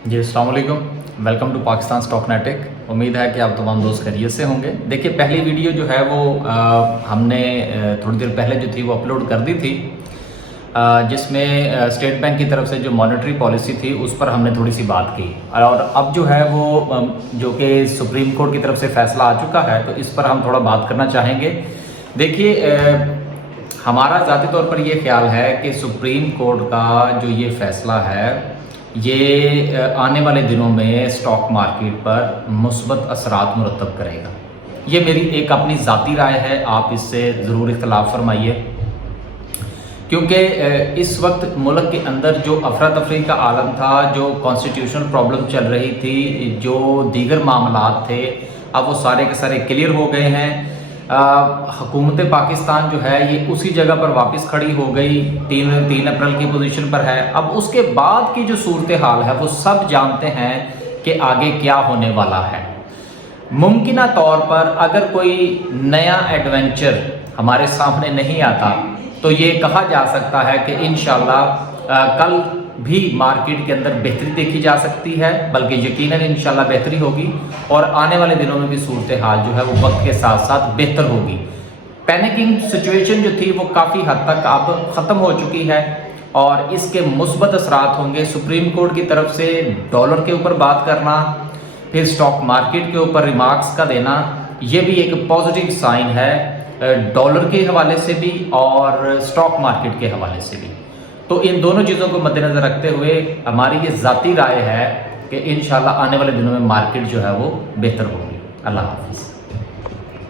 जी अस्सलाम वालेकुम, welcome to Pakistan stock नेटिक। उम्मीद है कि आप तमाम दोस्त खैरियत से होंगे। देखिए, पहली वीडियो जो है वो हमने थोड़ी देर पहले जो थी वो अपलोड कर दी थी, जिसमें स्टेट बैंक की तरफ से जो मॉनेटरी पॉलिसी थी उस पर हमने थोड़ी सी बात की। और अब जो है वो जो कि सुप्रीम कोर्ट की तरफ से फ़ैसला आ चुका है, तो इस पर हम थोड़ा बात करना चाहेंगे। देखिए, हमारा ज़ाती तौर पर ये ख्याल है कि सुप्रीम कोर्ट का जो ये फ़ैसला है ये आने वाले दिनों में स्टॉक मार्केट पर मुस्बत असरात मुरतब करेगा। ये मेरी एक अपनी ज़ाती राय है, आप इससे ज़रूर इख्तलाफ फरमाइए। क्योंकि इस वक्त मुल्क के अंदर जो अफरा तफरी का आलम था, जो कॉन्स्टिट्यूशनल प्रॉब्लम चल रही थी, जो दीगर मामलात थे, अब वो सारे के सारे क्लियर हो गए हैं। हुकूमत पाकिस्तान जो है ये उसी जगह पर वापस खड़ी हो गई, 3 अप्रैल की पोजीशन पर है। अब उसके बाद की जो सूरत हाल है वो सब जानते हैं कि आगे क्या होने वाला है। मुमकिन तौर पर अगर कोई नया एडवेंचर हमारे सामने नहीं आता तो ये कहा जा सकता है कि इंशाल्लाह कल भी मार्केट के अंदर बेहतरी देखी जा सकती है, बल्कि यकीनन इंशाल्लाह बेहतरी होगी और आने वाले दिनों में भी सूरत हाल जो है वो वक्त के साथ साथ बेहतर होगी। पैनिकिंग सिचुएशन जो थी वो काफ़ी हद तक अब ख़त्म हो चुकी है और इसके मुस्बत असरात होंगे। सुप्रीम कोर्ट की तरफ से डॉलर के ऊपर बात करना, फिर स्टॉक मार्केट के ऊपर रिमार्क्स का देना, ये भी एक पॉजिटिव साइन है डॉलर के हवाले से भी और स्टॉक मार्केट के हवाले से भी। तो इन दोनों चीज़ों को मद्देनज़र रखते हुए हमारी ये ज़ाती राय है कि इंशाल्लाह आने वाले दिनों में मार्केट जो है वो बेहतर होगी। अल्लाह हाफ़िज़।